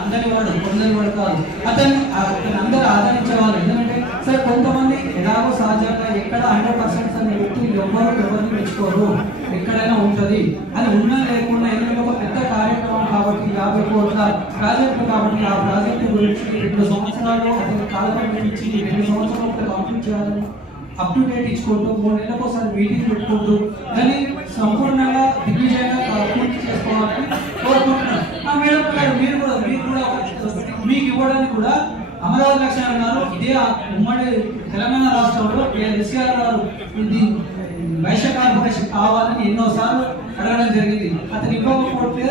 అందరి వాడు కొందరి వాడు కాదు, అతన్ని అందరూ ఆదరించేవాళ్ళు. ఎందుకంటే సార్ కొంతమంది ఎలాగో సహజంగా ఎక్కడ 100% అనే వ్యక్తులు ఎవరిని మెచ్చుకోరు, ఎక్కడైనా ఉంటది అని ఉన్నా లేకుండా ఎందుకంటే ఒక పెద్ద కార్యక్రమం కాబట్టి 50 కోట్ల ప్రాజెక్టు కాబట్టి ఆ ప్రాజెక్టు గురించి 2 సంవత్సరాలు అతని కాలం ఇచ్చి 2 సంవత్సరాలు కంప్లీట్ చేయాలని అప్ టు డేట్ ఇచ్చుకుంటూ 3 నెలలకు ఒకసారి మీటింగ్ పెట్టుకుంటూ దాన్ని సంపూర్ణంగా దిగ్విజయంగా పూర్తి చేసుకోవాలని కోరుకుంటున్నాను. మేడం గారు మీరు కూడా మీకు ఇవ్వడానికి కూడా అమరావతి లక్ష్మణ గారు ఇదే ఉమ్మడి తెలంగాణ రాష్ట్రంలో ఎస్ఆర్ గారు ఇది వైశ్య కార్పొరేషన్ కావాలని ఎన్నోసార్లు అడగడం జరిగింది. అతను ఇవ్వకపోతే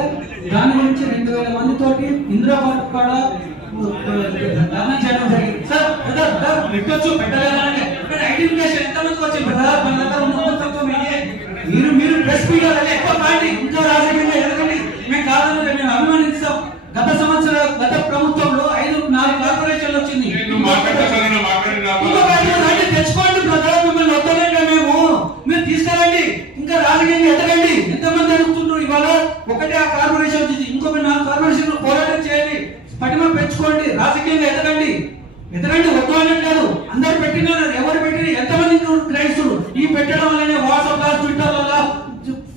దాని గురించి 2000 మందితోటి ఇందిరా పార్క్ కూడా ధర్నా చేయడం జరిగింది. సార్ పెట్టొచ్చు పెట్టలేదంటే ఐడెంటిఫికేషన్ ఎంతమందికి వచ్చింది మీరు ప్రెస్ మీడియా ఎక్కువ పార్టీ ఇంకా రాజకీయంగా ఎదగండి, మేము కావాలంటే మేము అభిమానిస్తాం. గత ప్రభుత్వంలో 4 కార్పొరేషన్లు వచ్చింది. తెచ్చుకోండి బ్రదర్, మిమ్మల్ని వద్దలేండి మేము, మీరు తీసుకురండి, ఇంకా రాజకీయంగా ఎదగండి. ఎంతమంది అడుగుతున్నారు ఇవాళ? ఒకటే ఆ కార్పొరేషన్ వచ్చింది, ఇంకొక 4 కార్పొరేషన్లు పోరాటం చేయండి, పటిమ పెంచుకోండి, రాజకీయంగా ఎదగండి. వద్దు అనట్లేదు, అందరు పెట్టినారు. ఎవరు పెట్టిన ఎంతమంది గ్రహిస్తున్నారు? ఈ పెట్టడం వల్లనే వాట్సాప్ లా, ట్విట్టర్ వల్ల,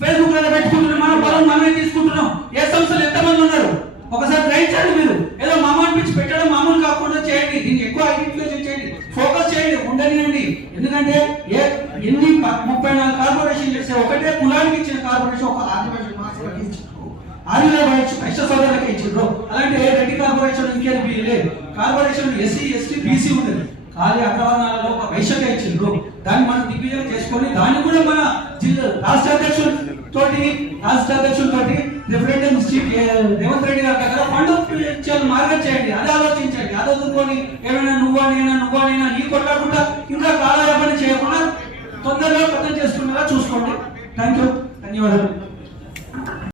ఫేస్బుక్ లో పెట్టుకుంటున్నాం, మన పొలం మనమే తీసుకుంటున్నాం. ఏ సంస్థలు ఎంతమంది ఉన్నారు ఒకసారి గ్రహించండి. మీరు ఏదో మామూలు పిచ్చి పెట్టడం మామూలు కాకుండా చేయండి, దీన్ని ఎక్కువ ఐడెంటిఫికేషన్ చేయండి, ఫోకస్ చేయండి, ఉండనియండి. ఎందుకంటే ఎన్ని 34 కార్పొరేషన్ చేస్తే ఒకటే కులానికి ఇచ్చిన కార్పొరేషన్ ఒక ఆదివాసీ మాసలకి ఇచ్చారు, వైశ్య సోదరులకి ఇచ్చిండ్రు. అలాంటి రెడ్డి కార్పొరేషన్ ఇంకేం లేదు, కార్పొరేషన్ ఎస్సీ ఎస్టీ బీసీ ఉన్నది, ఖాళీ అగ్రవర్ణాలలో ఒక వైశ్యగా ఇచ్చిండ్రు. దాన్ని మనం దిగ్విజయం చేసుకొని దాన్ని కూడా మన జిల్లా రాష్ట్ర అధ్యక్షులతోటి రిఫరెండం రేవంత్ రెడ్డి గారి దగ్గర ఫండ్ మార్గం చేయండి, అది ఆలోచించండి. అది వదులుకొని ఏమైనా నువ్వనైనా నీ కొట్టకుండా ఇంకా కాలయాపన చేయకుండా తొందరగా పని చేసుకునేలా చూసుకోండి. థ్యాంక్ యూ, ధన్యవాదాలు.